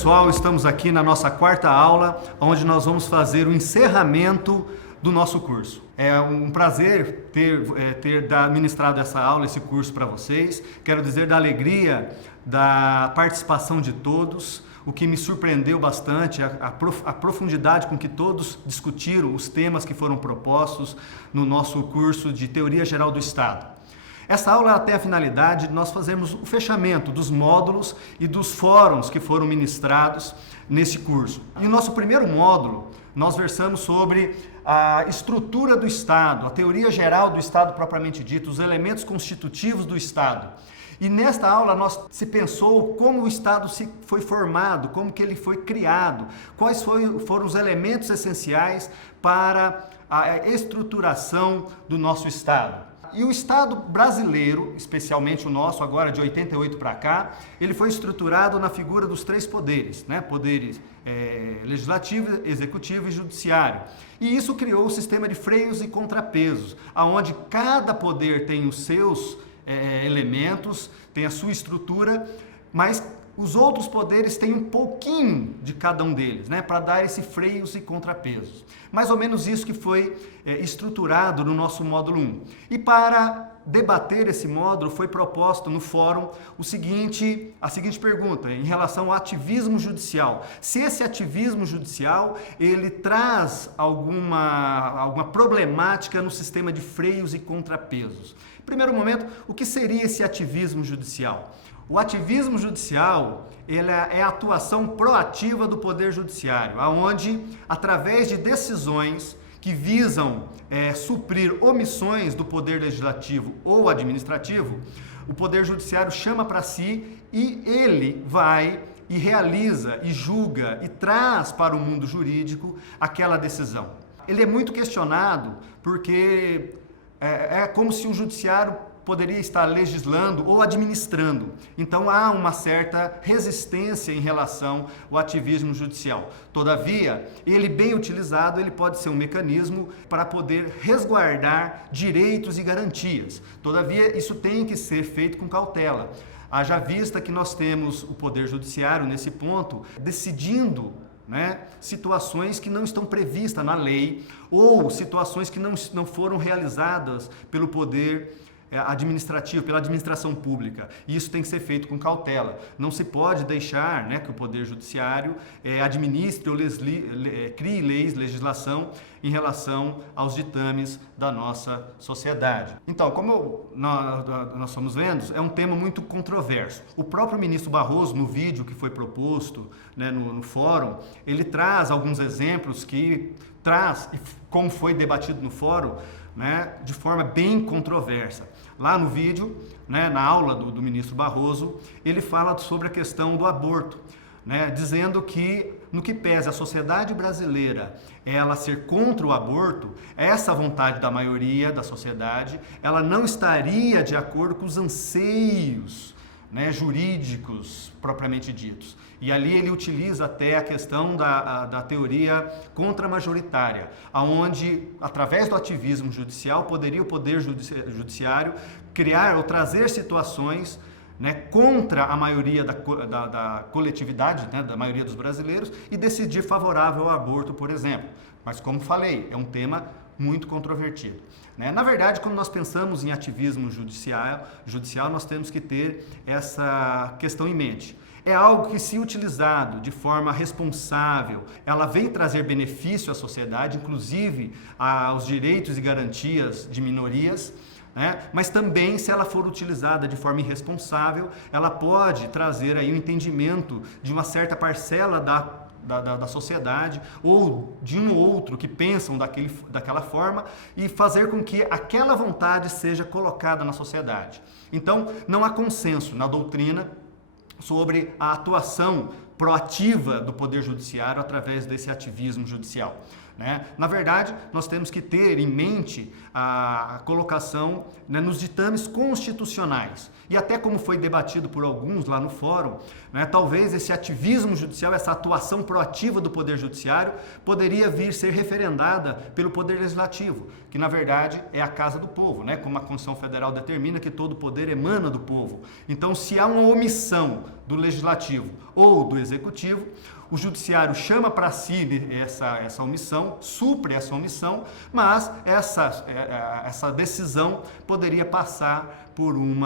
pessoal, estamos aqui na nossa quarta aula, onde nós vamos fazer o encerramento do nosso curso. É um prazer ter ministrado essa aula, esse curso para vocês. Quero dizer da alegria da participação de todos. O que me surpreendeu bastante, a profundidade com que todos discutiram os temas que foram propostos no nosso curso de Teoria Geral do Estado. Essa aula tem a finalidade de nós fazermos o fechamento dos módulos e dos fóruns que foram ministrados nesse curso. E no nosso primeiro módulo, nós versamos sobre a estrutura do Estado, a teoria geral do Estado propriamente dito, os elementos constitutivos do Estado. E nesta aula se pensou como o Estado foi formado, como que ele foi criado, quais foram os elementos essenciais para a estruturação do nosso Estado. E o Estado brasileiro, especialmente o nosso, agora de 88 para cá, ele foi estruturado na figura dos três poderes, né? Poderes legislativo, executivo e judiciário. E isso criou o sistema de freios e contrapesos, onde cada poder tem os seus elementos, tem a sua estrutura, mas os outros poderes têm um pouquinho de cada um deles, né, para dar esse freios e contrapesos. Mais ou menos isso que foi estruturado no nosso módulo 1. E para debater esse módulo foi proposto no fórum a seguinte pergunta em relação ao ativismo judicial. Se esse ativismo judicial ele traz alguma problemática no sistema de freios e contrapesos. Em primeiro momento, o que seria esse ativismo judicial? O ativismo judicial é a atuação proativa do Poder Judiciário, onde, através de decisões que visam suprir omissões do Poder Legislativo ou Administrativo, o Poder Judiciário chama para si e ele vai e realiza, e julga, e traz para o mundo jurídico aquela decisão. Ele é muito questionado porque é como se o Judiciário poderia estar legislando ou administrando. Então há uma certa resistência em relação ao ativismo judicial. Todavia, ele bem utilizado, ele pode ser um mecanismo para poder resguardar direitos e garantias. Todavia, isso tem que ser feito com cautela. Haja vista que nós temos o Poder Judiciário, nesse ponto, decidindo situações que não estão previstas na lei ou situações que não foram realizadas pelo Poder administrativo, pela administração pública. E isso tem que ser feito com cautela. Não se pode deixar que o Poder Judiciário administre ou crie leis, legislação em relação aos ditames da nossa sociedade. Então, como nós estamos vendo, é um tema muito controverso. O próprio ministro Barroso, no vídeo que foi proposto no fórum, ele traz alguns exemplos como foi debatido no fórum, de forma bem controversa. Lá no vídeo, na aula do ministro Barroso, ele fala sobre a questão do aborto, dizendo que, no que pese a sociedade brasileira ela ser contra o aborto, essa vontade da maioria da sociedade, ela não estaria de acordo com os anseios jurídicos propriamente ditos. E ali ele utiliza até a questão da teoria contramajoritária, onde, através do ativismo judicial, poderia o Poder Judiciário criar ou trazer situações contra a maioria da coletividade, da maioria dos brasileiros, e decidir favorável ao aborto, por exemplo. Mas, como falei, é um tema muito controvertido. Na verdade, quando nós pensamos em ativismo judicial, nós temos que ter essa questão em mente. É algo que, se utilizado de forma responsável, ela vem trazer benefício à sociedade, inclusive aos direitos e garantias de minorias, mas também, se ela for utilizada de forma irresponsável, ela pode trazer aí um entendimento de uma certa parcela da sociedade ou de um ou outro que pensam daquela forma e fazer com que aquela vontade seja colocada na sociedade. Então, não há consenso na doutrina sobre a atuação proativa do Poder Judiciário através desse ativismo judicial. Na verdade, nós temos que ter em mente a colocação nos ditames constitucionais. E até como foi debatido por alguns lá no fórum, talvez esse ativismo judicial, essa atuação proativa do Poder Judiciário, poderia vir ser referendada pelo Poder Legislativo, que na verdade é a casa do povo, como a Constituição Federal determina que todo poder emana do povo. Então, se há uma omissão do Legislativo ou do Executivo, o Judiciário chama para si essa omissão, supre essa omissão, mas essa decisão poderia passar por um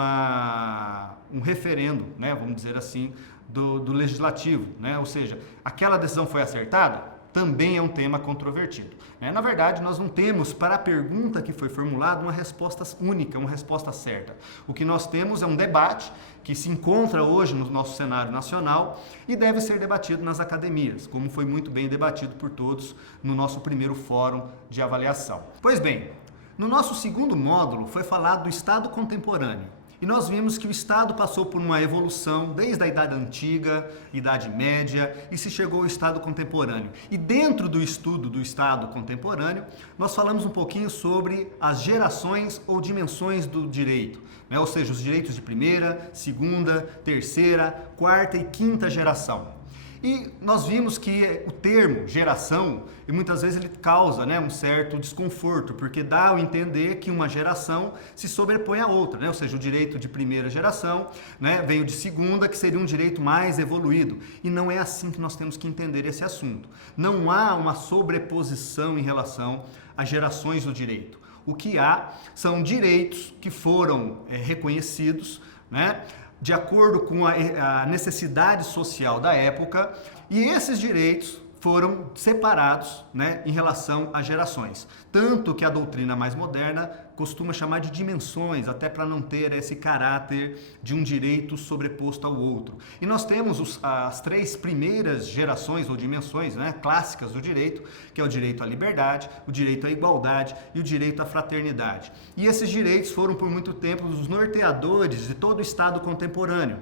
referendo, né, vamos dizer assim, do Legislativo, né? Ou seja, aquela decisão foi acertada? Também é um tema controvertido. Na verdade, nós não temos, para a pergunta que foi formulada, uma resposta única, uma resposta certa. O que nós temos é um debate que se encontra hoje no nosso cenário nacional e deve ser debatido nas academias, como foi muito bem debatido por todos no nosso primeiro fórum de avaliação. Pois bem, no nosso segundo módulo foi falado do Estado contemporâneo. E nós vimos que o Estado passou por uma evolução desde a Idade Antiga, Idade Média e se chegou ao Estado contemporâneo. E dentro do estudo do Estado contemporâneo, nós falamos um pouquinho sobre as gerações ou dimensões do direito, né? Ou seja, os direitos de primeira, segunda, terceira, quarta e quinta geração. E nós vimos que o termo geração, e muitas vezes ele causa, né, um certo desconforto, porque dá ao entender que uma geração se sobrepõe à outra, né? Ou seja, o direito de primeira geração, né, vem o de segunda, que seria um direito mais evoluído. E não é assim que nós temos que entender esse assunto. Não há uma sobreposição em relação às gerações do direito. O que há são direitos que foram reconhecidos, né, de acordo com a necessidade social da época, e esses direitos foram separados, né, em relação às gerações. Tanto que a doutrina mais moderna costuma chamar de dimensões, até para não ter esse caráter de um direito sobreposto ao outro. E nós temos as três primeiras gerações ou dimensões, né, clássicas do direito, que é o direito à liberdade, o direito à igualdade e o direito à fraternidade. E esses direitos foram por muito tempo os norteadores de todo o Estado contemporâneo.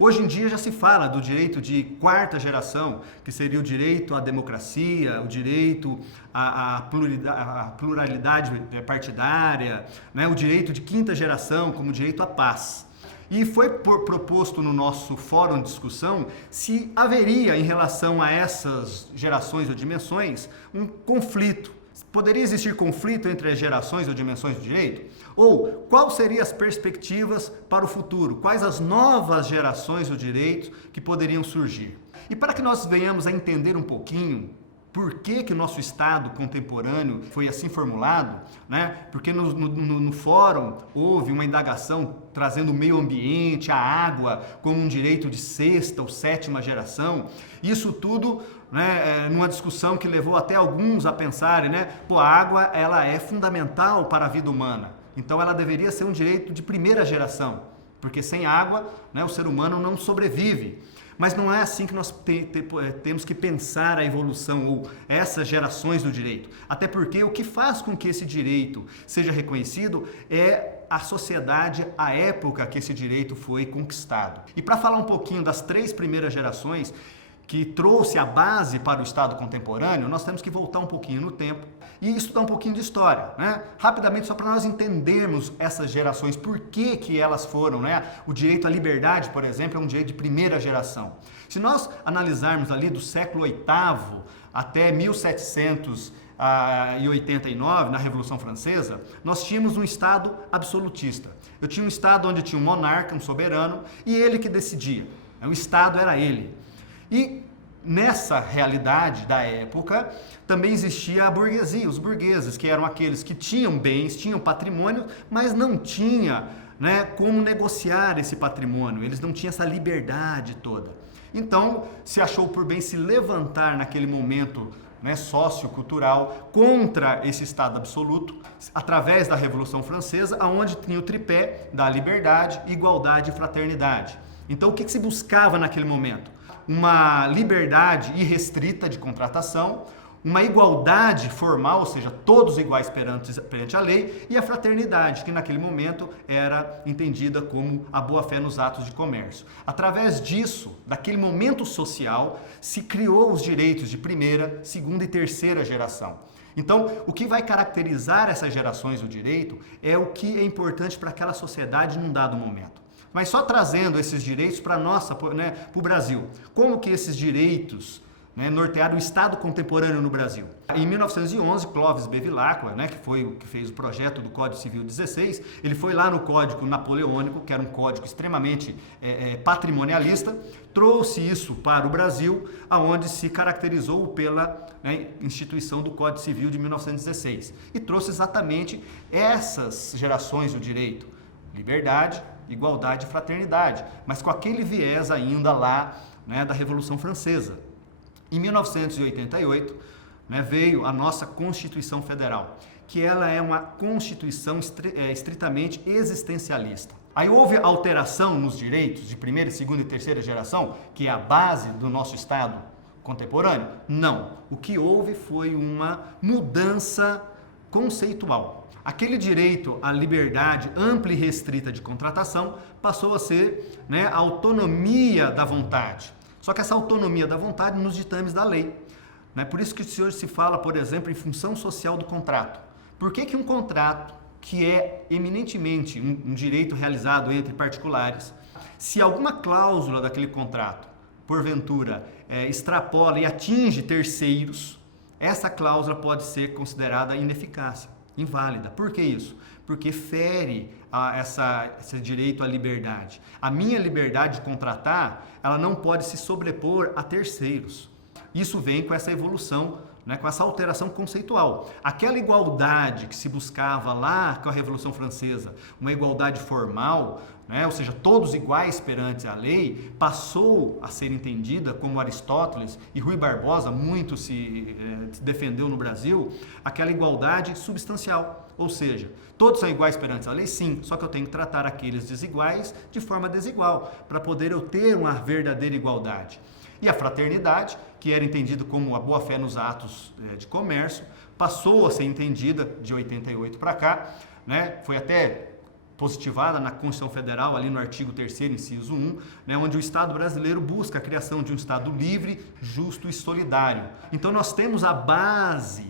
Hoje em dia já se fala do direito de quarta geração, que seria o direito à democracia, o direito à pluralidade partidária, né? O direito de quinta geração como o direito à paz. E foi proposto no nosso fórum de discussão se haveria em relação a essas gerações ou dimensões um conflito. Poderia existir conflito entre as gerações ou dimensões do direito? Ou quais seriam as perspectivas para o futuro? Quais as novas gerações do direito que poderiam surgir? E para que nós venhamos a entender um pouquinho por que o nosso Estado contemporâneo foi assim formulado, né? Porque no fórum houve uma indagação trazendo o meio ambiente, a água, como um direito de sexta ou sétima geração. Isso tudo, né, numa discussão que levou até alguns a pensarem, né? Pô, a água ela é fundamental para a vida humana, então ela deveria ser um direito de primeira geração, porque sem água, né, o ser humano não sobrevive. Mas não é assim que nós temos que pensar a evolução ou essas gerações do direito. Até porque o que faz com que esse direito seja reconhecido é a sociedade, a época que esse direito foi conquistado. E para falar um pouquinho das três primeiras gerações que trouxe a base para o Estado contemporâneo, nós temos que voltar um pouquinho no tempo e estudar um pouquinho de história, né? Rapidamente, só para nós entendermos essas gerações, por que elas foram, né? O direito à liberdade, por exemplo, é um direito de primeira geração. Se nós analisarmos ali do século VIII até 1789, na Revolução Francesa, nós tínhamos um Estado absolutista. Eu tinha um Estado onde tinha um monarca, um soberano, e ele que decidia. O Estado era ele. E nessa realidade da época, também existia a burguesia, os burgueses, que eram aqueles que tinham bens, tinham patrimônio, mas não tinha, né, como negociar esse patrimônio, eles não tinham essa liberdade toda. Então, se achou por bem se levantar naquele momento, né, sociocultural contra esse Estado absoluto, através da Revolução Francesa, onde tinha o tripé da liberdade, igualdade e fraternidade. Então, o que se buscava naquele momento? Uma liberdade irrestrita de contratação, uma igualdade formal, ou seja, todos iguais perante a lei, e a fraternidade, que naquele momento era entendida como a boa-fé nos atos de comércio. Através disso, daquele momento social, se criou os direitos de primeira, segunda e terceira geração. Então, o que vai caracterizar essas gerações do direito é o que é importante para aquela sociedade num dado momento. Mas só trazendo esses direitos para nós, né, para o Brasil. Como que esses direitos, né, nortear o Estado contemporâneo no Brasil. Em 1911, Clovis Bevilacqua, né, que foi o que fez o projeto do Código Civil 16, ele foi lá no Código Napoleônico, que era um código extremamente patrimonialista, trouxe isso para o Brasil, aonde se caracterizou pela, né, instituição do Código Civil de 1916. E trouxe exatamente essas gerações do direito: liberdade, igualdade e fraternidade, mas com aquele viés ainda lá, né, da Revolução Francesa. Em 1988, né, veio a nossa Constituição Federal, que ela é uma Constituição estritamente existencialista. Aí houve alteração nos direitos de primeira, segunda e terceira geração, que é a base do nosso Estado contemporâneo? Não. O que houve foi uma mudança conceitual. Aquele direito à liberdade ampla e restrita de contratação passou a ser, né, a autonomia da vontade. Só que essa autonomia da vontade nos ditames da lei. Né? Por isso que hoje se fala, por exemplo, em função social do contrato. Por que um contrato, que é eminentemente um direito realizado entre particulares, se alguma cláusula daquele contrato, porventura, extrapola e atinge terceiros, essa cláusula pode ser considerada ineficácia, inválida. Por que isso? Porque fere esse direito à liberdade. A minha liberdade de contratar, ela não pode se sobrepor a terceiros. Isso vem com essa evolução, né, com essa alteração conceitual. Aquela igualdade que se buscava lá com a Revolução Francesa, uma igualdade formal, né, ou seja, todos iguais perante a lei, passou a ser entendida, como Aristóteles e Rui Barbosa muito se defendeu no Brasil, aquela igualdade substancial. Ou seja, todos são iguais perante a lei, sim, só que eu tenho que tratar aqueles desiguais de forma desigual, para poder eu ter uma verdadeira igualdade. E a fraternidade, que era entendida como a boa-fé nos atos de comércio, passou a ser entendida de 88 para cá, né? Foi até positivada na Constituição Federal, ali no artigo 3º, inciso 1, né, onde o Estado brasileiro busca a criação de um Estado livre, justo e solidário. Então nós temos a base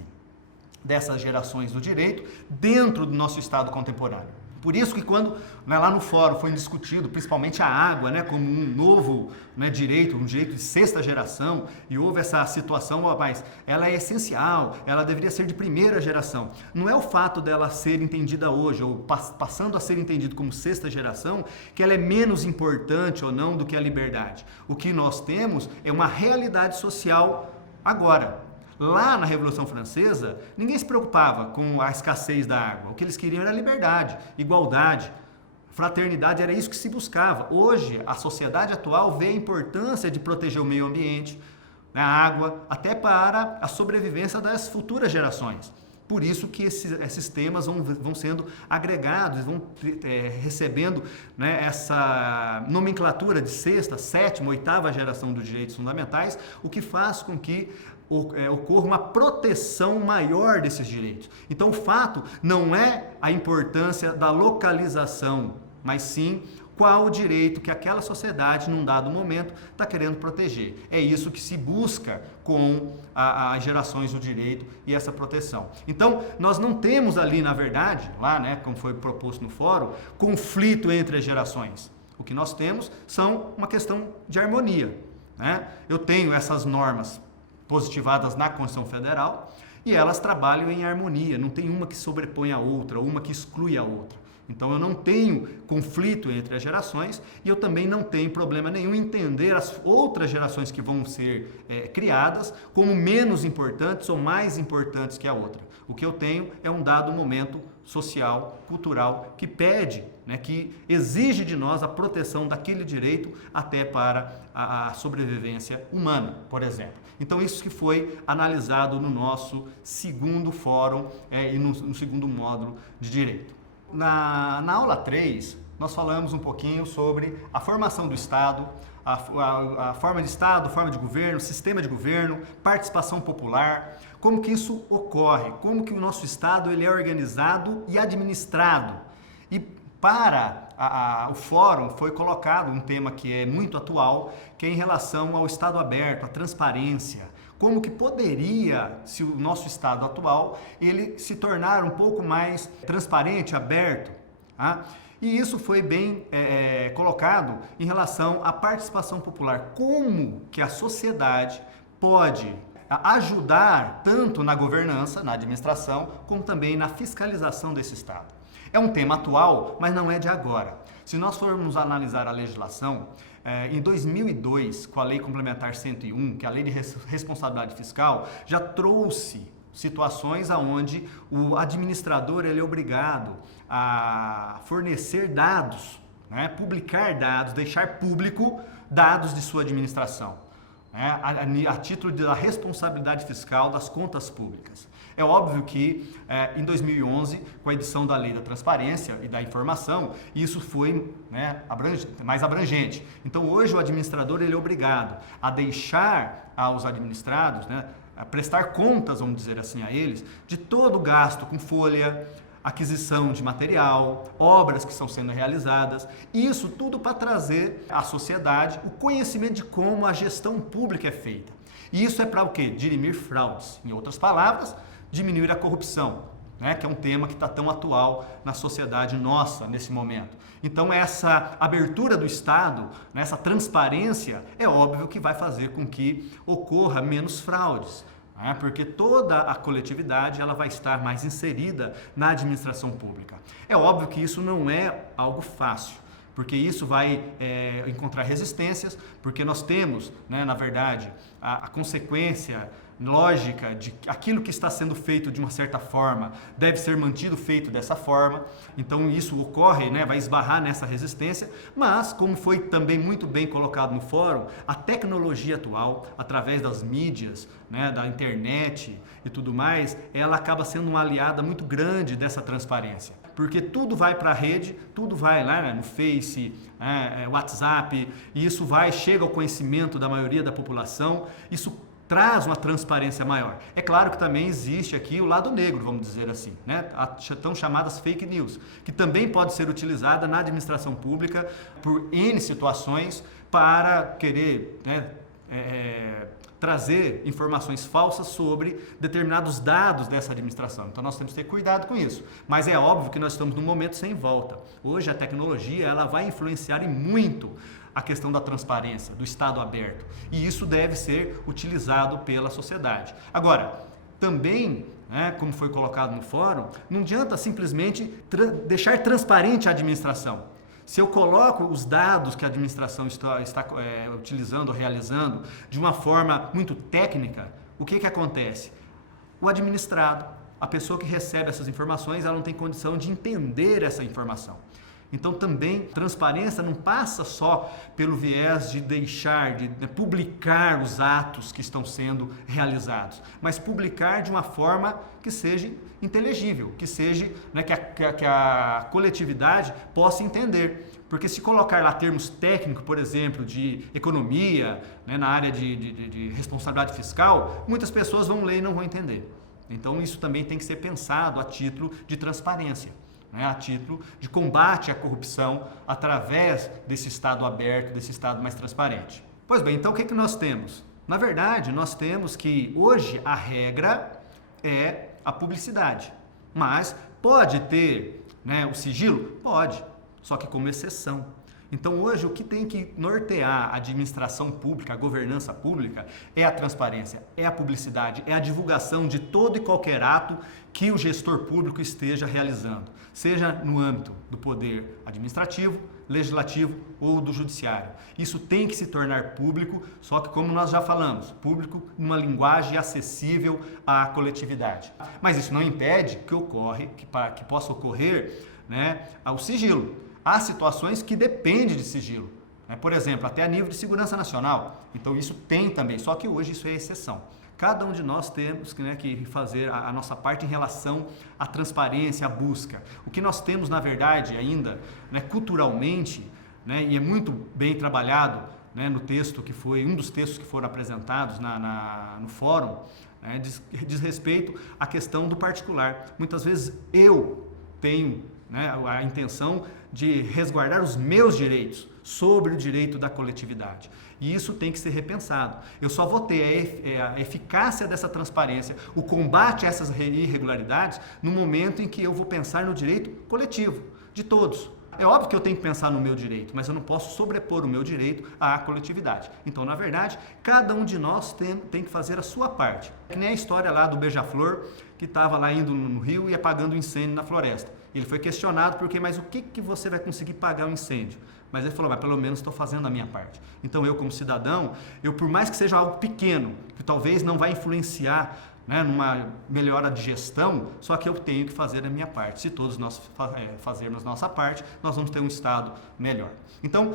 dessas gerações do direito dentro do nosso Estado contemporâneo. Por isso que quando, né, lá no fórum foi discutido principalmente a água, né, como um novo, né, direito, um direito de sexta geração, e houve essa situação, mas ela é essencial, ela deveria ser de primeira geração. Não é o fato dela ser entendida hoje, ou passando a ser entendida como sexta geração, que ela é menos importante ou não do que a liberdade. O que nós temos é uma realidade social agora. Lá na Revolução Francesa, ninguém se preocupava com a escassez da água. O que eles queriam era liberdade, igualdade, fraternidade, era isso que se buscava. Hoje, a sociedade atual vê a importância de proteger o meio ambiente, a água, até para a sobrevivência das futuras gerações. Por isso que esses temas vão sendo agregados, vão recebendo, né, essa nomenclatura de sexta, sétima, oitava geração dos direitos fundamentais, o que faz com que ocorra uma proteção maior desses direitos. Então o fato não é a importância da localização, mas sim qual o direito que aquela sociedade, num dado momento, está querendo proteger. É isso que se busca com as gerações do direito e essa proteção. Então, nós não temos ali, na verdade, lá, né, como foi proposto no fórum, conflito entre as gerações. O que nós temos são uma questão de harmonia, né? Eu tenho essas normas positivadas na Constituição Federal e elas trabalham em harmonia, não tem uma que sobrepõe a outra, uma que exclui a outra. Então eu não tenho conflito entre as gerações e eu também não tenho problema nenhum em entender as outras gerações que vão ser criadas como menos importantes ou mais importantes que a outra. O que eu tenho é um dado momento social, cultural, que pede, né, que exige de nós a proteção daquele direito até para a sobrevivência humana, por exemplo. Então isso que foi analisado no nosso segundo fórum e no segundo módulo de direito. Na aula 3, nós falamos um pouquinho sobre a formação do Estado, a forma de Estado, forma de governo, sistema de governo, participação popular, como que isso ocorre, como que o nosso Estado ele é organizado e administrado. E para o fórum foi colocado um tema que é muito atual, que é em relação ao Estado aberto, à transparência. Como que poderia, se o nosso Estado atual, ele se tornar um pouco mais transparente, aberto, tá? E isso foi bem colocado em relação à participação popular. Como que a sociedade pode ajudar tanto na governança, na administração, como também na fiscalização desse Estado. É um tema atual, mas não é de agora. Se nós formos analisar a legislação, em 2002, com a Lei Complementar 101, que é a Lei de Responsabilidade Fiscal, já trouxe situações onde o administrador ele é obrigado a fornecer dados, né, publicar dados, deixar público dados de sua administração, né, a título da responsabilidade fiscal das contas públicas. É óbvio que em 2011, com a edição da Lei da Transparência e da Informação, isso foi, né, mais abrangente. Então hoje o administrador ele é obrigado a deixar aos administrados, né, a prestar contas, vamos dizer assim, a eles, de todo o gasto com folha, aquisição de material, obras que estão sendo realizadas, isso tudo para trazer à sociedade o conhecimento de como a gestão pública é feita. E isso é para o quê? Dirimir fraudes. Em outras palavras, diminuir a corrupção, né? Que é um tema que está tão atual na sociedade nossa nesse momento. Então essa abertura do Estado, né, essa transparência, é óbvio que vai fazer com que ocorra menos fraudes, né? Porque toda a coletividade ela vai estar mais inserida na administração pública. É óbvio que isso não é algo fácil, porque isso vai encontrar resistências, porque nós temos, né, na verdade, a consequência lógica de aquilo que está sendo feito de uma certa forma deve ser mantido feito dessa forma. Então isso ocorre, né, vai esbarrar nessa resistência, mas como foi também muito bem colocado no fórum, a tecnologia atual, através das mídias, né, da internet e tudo mais, ela acaba sendo uma aliada muito grande dessa transparência. Porque tudo vai para a rede, tudo vai lá, né, no Face, WhatsApp, e isso chega ao conhecimento da maioria da população, isso traz uma transparência maior. É claro que também existe aqui o lado negro, vamos dizer assim, né? As tão chamadas fake news, que também pode ser utilizada na administração pública por N situações para querer, né, trazer informações falsas sobre determinados dados dessa administração. Então nós temos que ter cuidado com isso. Mas é óbvio que nós estamos num momento sem volta. Hoje a tecnologia ela vai influenciar em muito a questão da transparência, do Estado aberto. E isso deve ser utilizado pela sociedade. Agora, também, né, como foi colocado no fórum, não adianta simplesmente deixar transparente a administração. Se eu coloco os dados que a administração está utilizando, realizando, de uma forma muito técnica, o que acontece? O administrado, a pessoa que recebe essas informações, ela não tem condição de entender essa informação. Então também transparência não passa só pelo viés de deixar, de publicar os atos que estão sendo realizados, mas publicar de uma forma que seja inteligível, que seja, né, que a coletividade possa entender. Porque se colocar lá termos técnicos, por exemplo, de economia, né, na área de responsabilidade fiscal, muitas pessoas vão ler e não vão entender. Então isso também tem que ser pensado a título de transparência, né, a título de combate à corrupção através desse Estado aberto, desse Estado mais transparente. Pois bem, então o que nós temos? Na verdade, nós temos que hoje a regra é a publicidade, mas pode ter, né, o sigilo? Pode, só que como exceção. Então hoje o que tem que nortear a administração pública, a governança pública, é a transparência, é a publicidade, é a divulgação de todo e qualquer ato que o gestor público esteja realizando, seja no âmbito do poder administrativo, legislativo ou do judiciário. Isso tem que se tornar público, só que como nós já falamos, público numa linguagem acessível à coletividade. Mas isso não impede que possa ocorrer, né, o sigilo. Há situações que dependem de sigilo, né? Por exemplo, até a nível de segurança nacional. Então isso tem também, só que hoje isso é exceção. Cada um de nós temos que, né, que fazer a nossa parte em relação à transparência, à busca. O que nós temos, na verdade, ainda, né, culturalmente, né, e é muito bem trabalhado, né, no texto que foi, um dos textos que foram apresentados no fórum, né, diz respeito à questão do particular. Muitas vezes eu tenho, né, a intenção de resguardar os meus direitos sobre o direito da coletividade. E isso tem que ser repensado. Eu só vou ter a eficácia dessa transparência, o combate a essas irregularidades, no momento em que eu vou pensar no direito coletivo, de todos. É óbvio que eu tenho que pensar no meu direito, mas eu não posso sobrepor o meu direito à coletividade. Então, na verdade, cada um de nós tem que fazer a sua parte. Que nem a história lá do beija-flor, que estava lá indo no rio e apagando o incêndio na floresta. Ele foi questionado porque, mas o que você vai conseguir pagar o incêndio? Mas ele falou, mas pelo menos estou fazendo a minha parte. Então eu, como cidadão, por mais que seja algo pequeno, que talvez não vai influenciar, né, numa melhora de gestão, só que eu tenho que fazer a minha parte. Se todos nós fazermos nossa parte, nós vamos ter um Estado melhor. Então,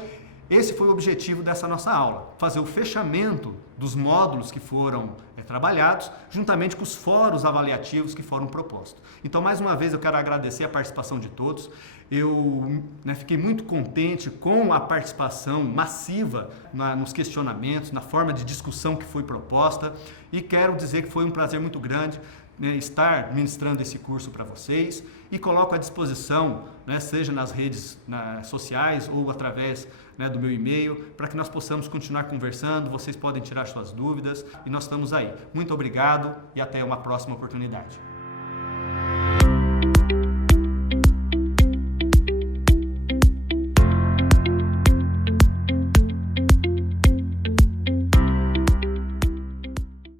esse foi o objetivo dessa nossa aula, fazer o fechamento dos módulos que foram trabalhados, juntamente com os fóruns avaliativos que foram propostos. Então, mais uma vez, eu quero agradecer a participação de todos. Eu fiquei muito contente com a participação massiva nos questionamentos, na forma de discussão que foi proposta, e quero dizer que foi um prazer muito grande estar ministrando esse curso para vocês, e coloco à disposição, seja nas redes sociais ou através do meu e-mail, para que nós possamos continuar conversando. Vocês podem tirar suas dúvidas e nós estamos aí. Muito obrigado e até uma próxima oportunidade.